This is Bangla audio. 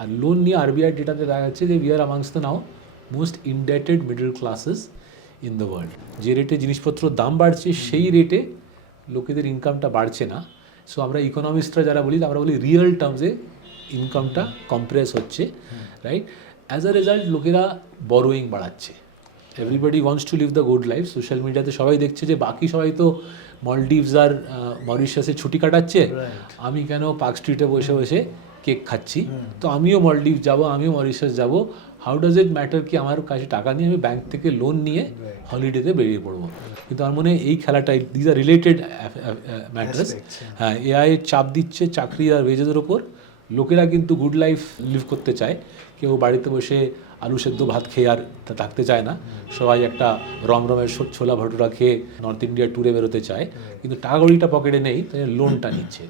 আর লোন নিয়ে আরবিআই ডেটাতে দেখা যাচ্ছে যে we are amongst the now most indebted middle classes in the world. যে রেটে জিনিসপত্রের দাম বাড়ছে সেই রেটে লোকেদের ইনকামটা বাড়ছে না। সো আমরা ইকোনমিস্টরা যারা বলি আমরা বলি রিয়েল টার্মসে ইনকামটা কম্প্রেস হচ্ছে, রাইট? অ্যাজ আ রেজাল্ট লোকেরা বরোয়িং বাড়াচ্ছে। Everybody wants to live the good life. Social মিডিয়াতে সবাই দেখছে যে বাকি সবাই তো মলডিভস আর মরিশাসে ছুটি কাটাচ্ছে, আমি কেন পার্ক স্ট্রিটে বসে বসে কেক খাচ্ছি? তো আমিও মলডিভ যাব, আমিও মরিশাস যাব। হাউ ডাজ ইট ম্যাটার কি আমার কাছে টাকা নিয়ে আমি ব্যাংক থেকে লোন নিয়ে হলিডেতে বেরিয়ে পড়বো? কিন্তু আমার মনে হয় এই খেলাটাই, দিজ আর রিলেটেড ম্যাটার্স। হ্যাঁ, এআই চাপ দিচ্ছে চাকরি আর ওয়েজেসের ওপর। লোকেরা কিন্তু গুড লাইফ লিভ করতে চায়, কেউ বাড়িতে বসে আলু সেদ্ধ ভাত খেয়ে আর থাকতে চায় না। সবাই একটা রমরমের ছোলা ভটুরা খেয়ে নর্থ ইন্ডিয়া ট্যুরে বেরোতে চায়, কিন্তু টাকা কড়িটা পকেটে নেই, তাই লোনটা নিচ্ছে।